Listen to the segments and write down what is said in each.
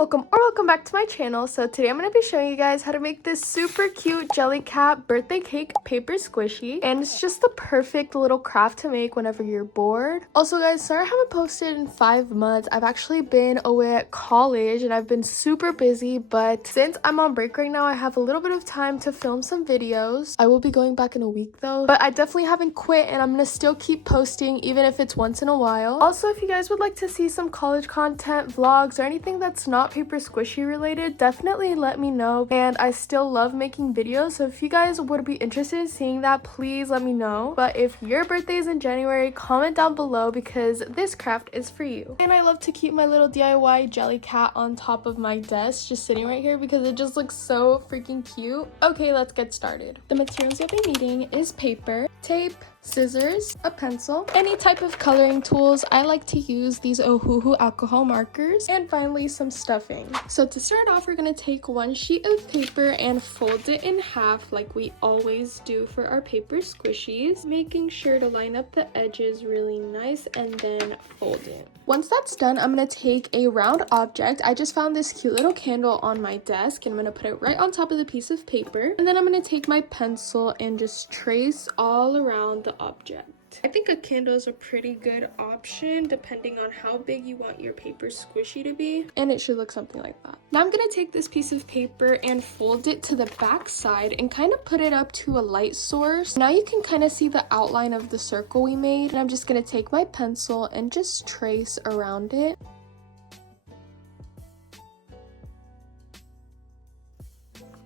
welcome back to my channel. So today I'm going to be showing you guys how to make this super cute Jellycat birthday cake paper squishy, and it's just the perfect little craft to make whenever you're bored. Also guys, sorry I haven't posted in 5 months. I've actually been away at college and I've been super busy, but since I'm on break right now, I have a little bit of time to film some videos. I will be going back in a week though, but I definitely haven't quit and I'm going to still keep posting even if it's once in a while. Also, if you guys would like to see some college content, vlogs, or anything that's not paper squishy related, definitely let me know. And I still love making videos, so if you guys would be interested in seeing that, please let me know. But if your birthday is in January, comment down below because this craft is for you. And I love to keep my little DIY Jellycat on top of my desk, just sitting right here because it just looks so freaking cute. Okay, let's get started. The materials you'll be needing is paper, tape, scissors, a pencil, any type of coloring tools. I like to use these Ohuhu alcohol markers, and finally some stuffing. So to start off, we're going to take one sheet of paper and fold it in half like we always do for our paper squishies, making sure to line up the edges really nice and then fold it. Once that's done, I'm going to take a round object. I just found this cute little candle on my desk and I'm going to put it right on top of the piece of paper, and then I'm going to take my pencil and just trace all around the object. I think a candle is a pretty good option depending on how big you want your paper squishy to be, and it should look something like that. Now I'm going to take this piece of paper and fold it to the back side and kind of put it up to a light source. Now you can kind of see the outline of the circle we made, and I'm just going to take my pencil and just trace around it.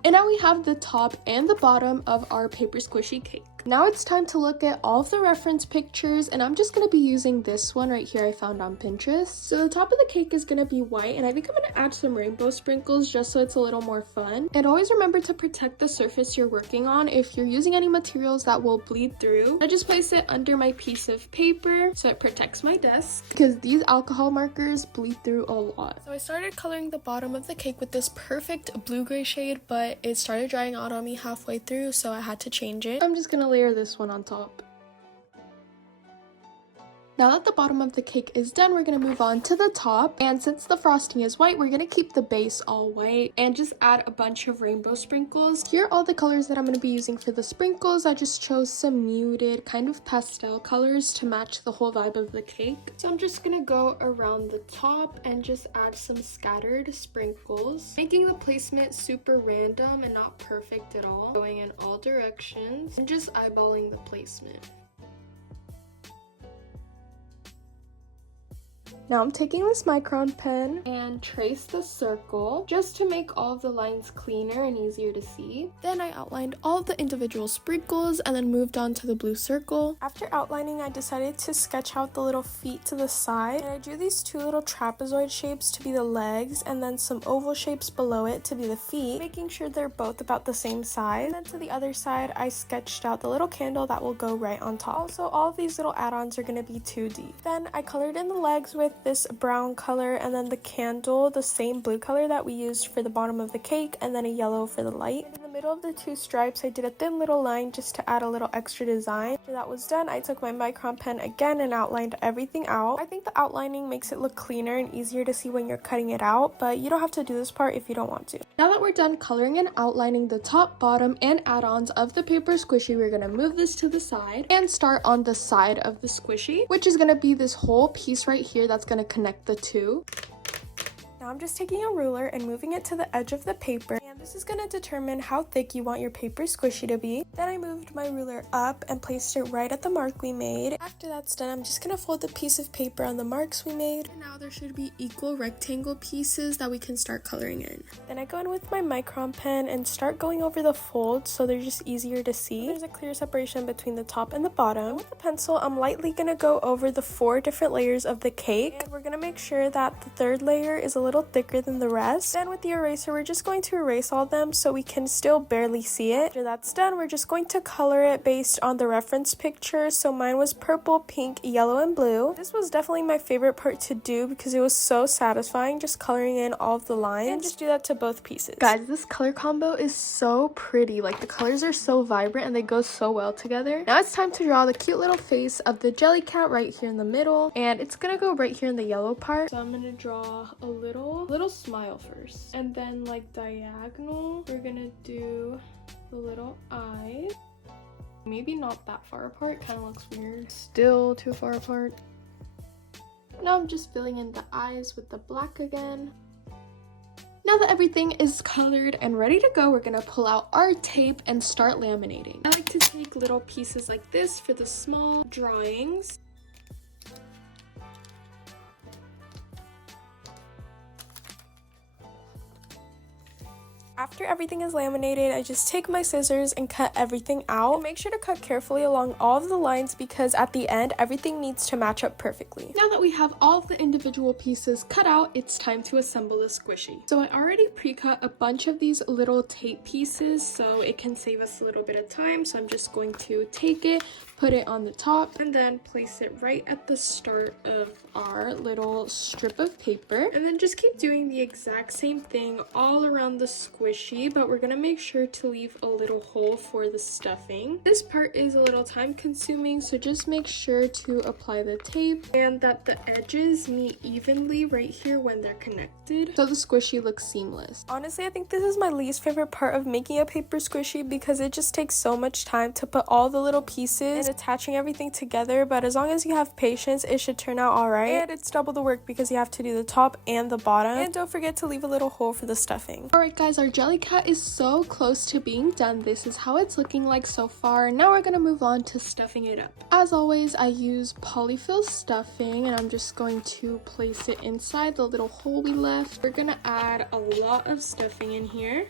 And now we have the top and the bottom of our paper squishy cake. Now it's time to look at all of the reference pictures, and I'm just going to be using this one right here I found on Pinterest. So the top of the cake is going to be white, and I think I'm going to add some rainbow sprinkles just so it's a little more fun. And always remember to protect the surface you're working on if you're using any materials that will bleed through. I just place it under my piece of paper so it protects my desk because these alcohol markers bleed through a lot. So I started coloring the bottom of the cake with this perfect blue-gray shade, but it started drying out on me halfway through, so I had to change it. I'm just going to layer this one on top. Now that the bottom of the cake is done, we're going to move on to the top, and since the frosting is white, we're going to keep the base all white and just add a bunch of rainbow sprinkles. Here are all the colors that I'm going to be using for the sprinkles. I just chose some muted kind of pastel colors to match the whole vibe of the cake. So I'm just going to go around the top and just add some scattered sprinkles, making the placement super random and not perfect at all, going in all directions and just eyeballing the placement. Now I'm taking this micron pen and trace the circle just to make all of the lines cleaner and easier to see. Then I outlined all of the individual sprinkles and then moved on to the blue circle. After outlining, I decided to sketch out the little feet to the side, and I drew these two little trapezoid shapes to be the legs and then some oval shapes below it to be the feet, making sure they're both about the same size. And then to the other side, I sketched out the little candle that will go right on top. Also, all of these little add-ons are going to be 2D. Then I colored in the legs with this brown color, and then the candle the same blue color that we used for the bottom of the cake, and then a yellow for the light. In the middle of the two stripes, I did a thin little line just to add a little extra design. After that was done, I took my micron pen again and outlined everything out. I think the outlining makes it look cleaner and easier to see when you're cutting it out, but you don't have to do this part if you don't want to. Now that we're done coloring and outlining the top, bottom, and add-ons of the paper squishy, we're going to move this to the side and start on the side of the squishy, which is going to be this whole piece right here that's going to connect the two. Now I'm just taking a ruler and moving it to the edge of the paper, and this is going to determine how thick you want your paper squishy to be. Then I moved my ruler up and placed it right at the mark we made. After that's done, I'm just going to fold the piece of paper on the marks we made. And now there should be equal rectangle pieces that we can start coloring in. Then I go in with my micron pen and start going over the folds so they're just easier to see. There's a clear separation between the top and the bottom. And with the pencil, I'm lightly going to go over the 4 different layers of the cake. And we're going to make sure that the third layer is a little thicker than the rest. Then with the eraser, we're just going to erase all draw them so we can still barely see it. After that's done, we're just going to color it based on the reference picture. So mine was purple, pink, yellow, and blue. This was definitely my favorite part to do because it was so satisfying just coloring in all of the lines. And just do that to both pieces. Guys, this color combo is so pretty. Like, the colors are so vibrant and they go so well together. Now it's time to draw the cute little face of the Jellycat right here in the middle, and it's gonna go right here in the yellow part. So I'm gonna draw a little smile first, and then like diagonal we're gonna do the little eyes. Maybe not that far apart, kind of looks weird. Still too far apart. Now I'm just filling in the eyes with the black again. Now that everything is colored and ready to go, we're gonna pull out our tape and start laminating. I like to take little pieces like this for the small drawings. After everything is laminated, I just take my scissors and cut everything out. Make sure to cut carefully along all of the lines because at the end, everything needs to match up perfectly. Now that we have all of the individual pieces cut out, it's time to assemble the squishy. So I already pre-cut a bunch of these little tape pieces so it can save us a little bit of time. So I'm just going to take it, put it on the top, and then place it right at the start of our little strip of paper. And then just keep doing the exact same thing all around the squishy, but we're gonna make sure to leave a little hole for the stuffing. This part is a little time consuming, so just make sure to apply the tape and that the edges meet evenly right here when they're connected, so the squishy looks seamless. Honestly, I think this is my least favorite part of making a paper squishy because it just takes so much time to put all the little pieces and attaching everything together, but as long as you have patience, it should turn out alright. And it's double the work because you have to do the top and the bottom, and don't forget to leave a little hole for the stuffing. Alright guys, our Jellycat is so close to being done. This is how it's looking like so far. Now we're gonna move on to stuffing it up. As always, I use polyfill stuffing, and I'm just going to place it inside the little hole we left. We're gonna add a lot of stuffing in here.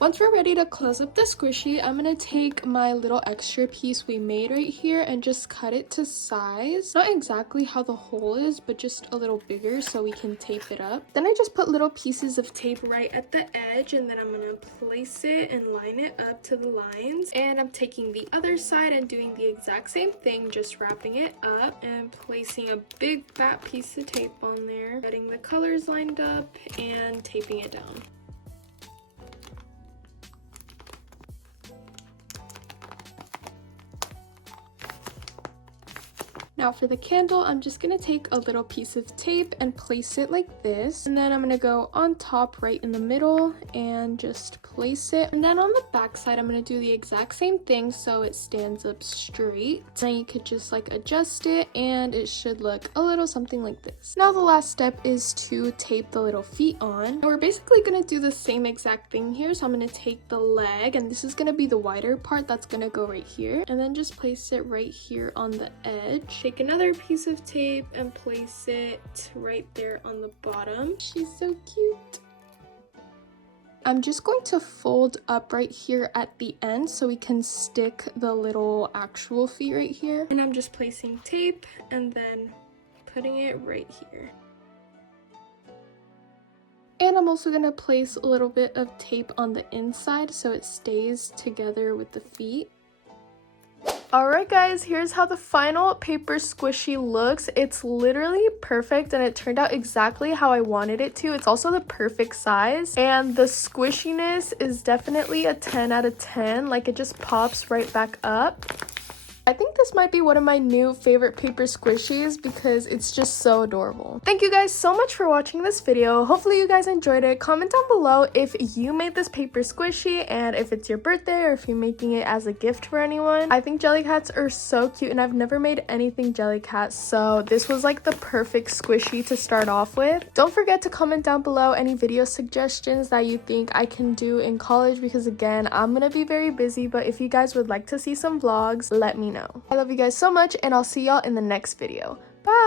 Once we're ready to close up the squishy, I'm gonna take my little extra piece we made right here and just cut it to size. Not exactly how the hole is, but just a little bigger so we can tape it up. Then I just put little pieces of tape right at the edge, and then I'm gonna place it and line it up to the lines. And I'm taking the other side and doing the exact same thing, just wrapping it up and placing a big fat piece of tape on there, getting the colors lined up and taping it down. Now for the candle, I'm just gonna take a little piece of tape and place it like this, and then I'm gonna go on top right in the middle and just place it, and then on the back side I'm gonna do the exact same thing so it stands up straight. Then you could just like adjust it and it should look a little something like this. Now the last step is to tape the little feet on, and we're basically gonna do the same exact thing here. So I'm gonna take the leg, and this is gonna be the wider part that's gonna go right here, and then just place it right here on the edge. Take another piece of tape and place it right there on the bottom. She's so cute. I'm just going to fold up right here at the end so we can stick the little actual feet right here. And I'm just placing tape and then putting it right here. And I'm also going to place a little bit of tape on the inside so it stays together with the feet. Alright guys, here's how the final paper squishy looks. It's literally perfect and it turned out exactly how I wanted it to. It's also the perfect size, and the squishiness is definitely a 10 out of 10. Like, it just pops right back up. I think this might be one of my new favorite paper squishies because it's just so adorable. Thank you guys so much for watching this video. Hopefully you guys enjoyed it. Comment down below if you made this paper squishy and if it's your birthday or if you're making it as a gift for anyone. I think Jellycats are so cute and I've never made anything Jellycat, so this was like the perfect squishy to start off with. Don't forget to comment down below any video suggestions that you think I can do in college because again, I'm gonna be very busy, but if you guys would like to see some vlogs, let me know. I love you guys so much and I'll see y'all in the next video. Bye!